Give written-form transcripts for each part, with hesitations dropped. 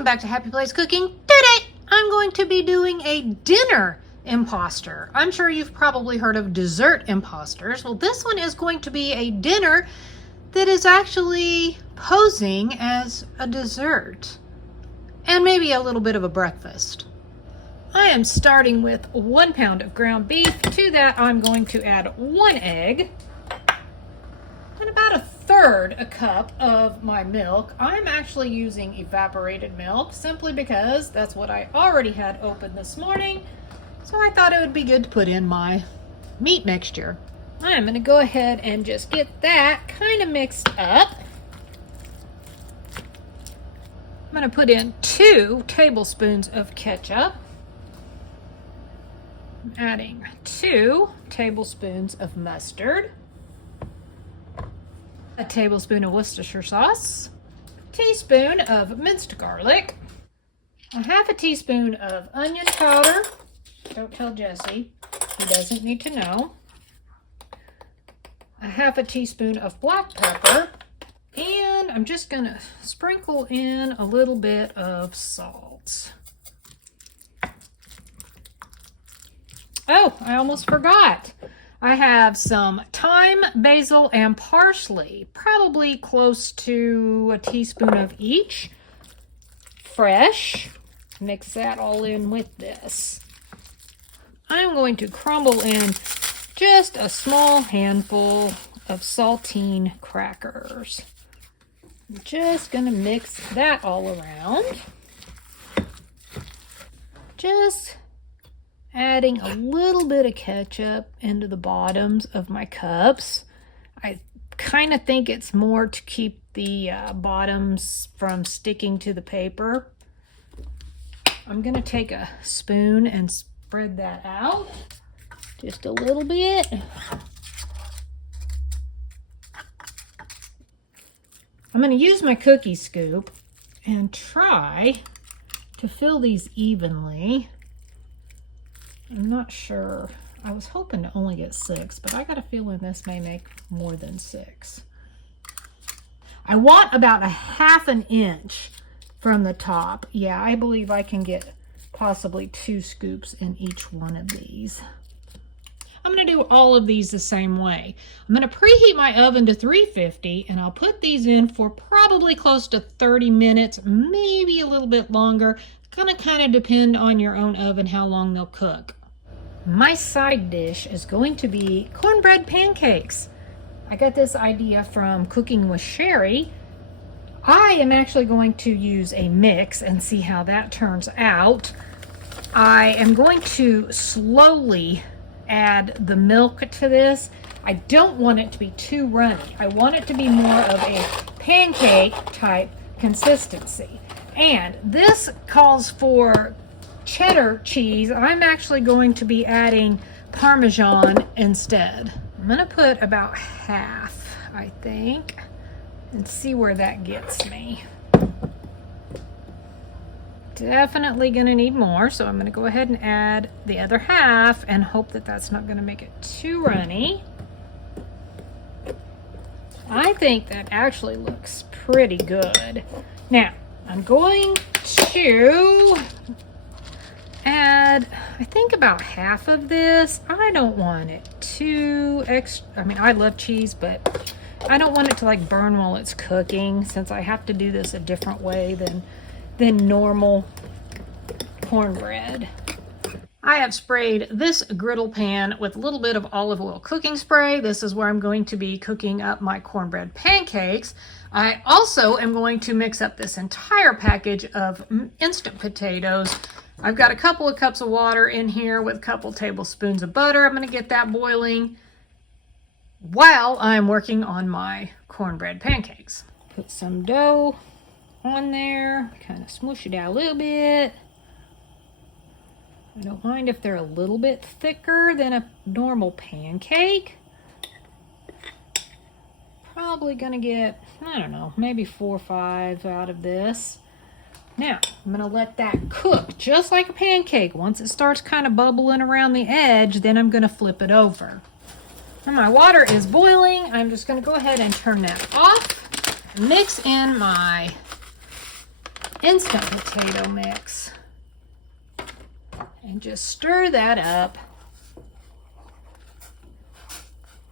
Welcome back to Happy Place Cooking. Today I'm going to be doing a dinner imposter. I'm sure you've probably heard of dessert imposters. Well, this one is going to be a dinner that is actually posing as a dessert and maybe a little bit of a breakfast. I am starting with 1 pound of ground beef. To that I'm going to add 1 egg and about a cup of my milk. I'm actually using evaporated milk simply because that's what I already had open this morning. So I thought it would be good to put in my meat mixture. I'm going to go ahead and just get that kind of mixed up. I'm going to put in 2 tablespoons of ketchup. I'm adding 2 tablespoons of mustard. A tablespoon of Worcestershire sauce, a teaspoon of minced garlic, a 1/2 teaspoon of onion powder. Don't tell Jesse, he doesn't need to know. A 1/2 teaspoon of black pepper, and I'm just going to sprinkle in a little bit of salt. Oh, I almost forgot. I have some thyme, basil, and parsley, probably close to a teaspoon of each, fresh. Mix that all in with this. I'm going to crumble in just a small handful of saltine crackers. I'm just going to mix that all around. Just adding a little bit of ketchup into the bottoms of my cups. I kind of think it's more to keep the bottoms from sticking to the paper. I'm going to take a spoon and spread that out just a little bit. I'm going to use my cookie scoop and try to fill these evenly. I'm not sure. I was hoping to only get 6, but I got a feeling this may make more than 6. I want about a 1/2 inch from the top. Yeah, I believe I can get possibly 2 scoops in each one of these. I'm going to do all of these the same way. I'm going to preheat my oven to 350, and I'll put these in for probably close to 30 minutes, maybe a little bit longer. It's going to kind of depend on your own oven how long they'll cook. My side dish is going to be cornbread pancakes. I got this idea from Cooking with Sherry. I am actually going to use a mix and see how that turns out. I am going to slowly add the milk to this. I don't want it to be too runny. I want it to be more of a pancake type consistency. And this calls for cheddar cheese. I'm actually going to be adding Parmesan instead. I'm going to put about 1/2, I think, and see where that gets me. Definitely going to need more, so I'm going to go ahead and add the other 1/2 and hope that that's not going to make it too runny. I think that actually looks pretty good. Now, I'm going to add, I think, about 1/2 of this. I don't want it too extra. I mean, I love cheese, but I don't want it to like burn while it's cooking, since I have to do this a different way than normal cornbread. I have sprayed this griddle pan with a little bit of olive oil cooking spray. This is where I'm going to be cooking up my cornbread pancakes. I also am going to mix up this entire package of instant potatoes. I've got a couple of cups of water in here with a couple tablespoons of butter. I'm going to get that boiling while I'm working on my cornbread pancakes. Put some dough on there, kind of smoosh it out a little bit. I don't mind if they're a little bit thicker than a normal pancake. Probably gonna get, I don't know, maybe 4 or 5 out of this. Now, I'm gonna let that cook just like a pancake. Once it starts kind of bubbling around the edge, then I'm gonna flip it over. And my water is boiling. I'm just gonna go ahead and turn that off. Mix in my instant potato mix. And just stir that up.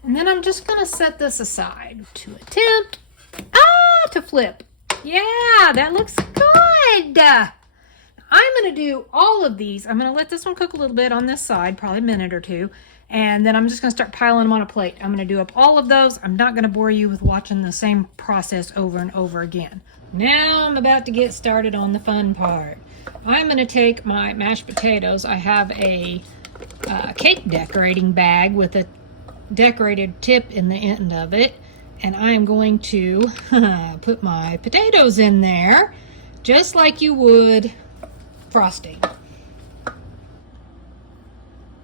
And then I'm just going to set this aside to attempt to flip. Yeah, that looks good. I'm going to do all of these. I'm going to let this one cook a little bit on this side, probably a minute or two. And then I'm just going to start piling them on a plate. I'm going to do up all of those. I'm not going to bore you with watching the same process over and over again. Now I'm about to get started on the fun part. I'm going to take my mashed potatoes. I have a cake decorating bag with a decorated tip in the end of it. And I am going to put my potatoes in there just like you would frosting.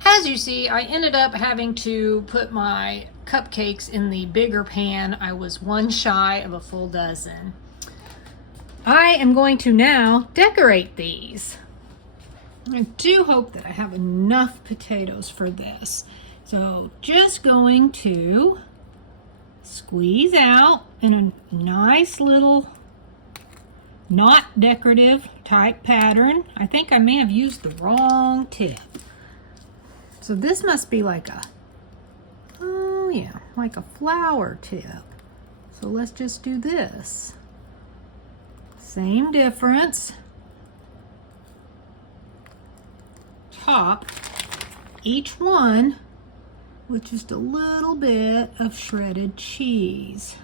As you see, I ended up having to put my cupcakes in the bigger pan. I was one shy of a full dozen. I am going to now decorate these. I do hope that I have enough potatoes for this. So just going to squeeze out in a nice little not decorative type pattern. I think I may have used the wrong tip. So this must be like a, oh yeah, like a flower tip. So let's just do this. Same difference. Top each one with just a little bit of shredded cheese.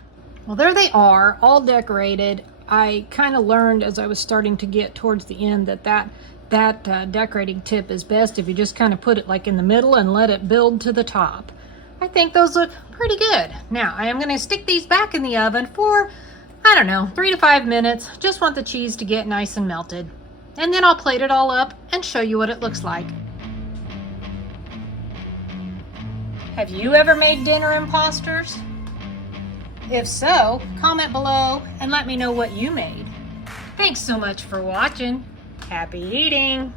Well, there they are, all decorated. I kind of learned as I was starting to get towards the end that decorating tip is best if you just kind of put it like in the middle and let it build to the top. I think those look pretty good. Now, I am going to stick these back in the oven for, I don't know, 3 to 5 minutes. Just want the cheese to get nice and melted. And then I'll plate it all up and show you what it looks like. Have you ever made dinner imposters? If so, comment below and let me know what you made. Thanks so much for watching. Happy eating!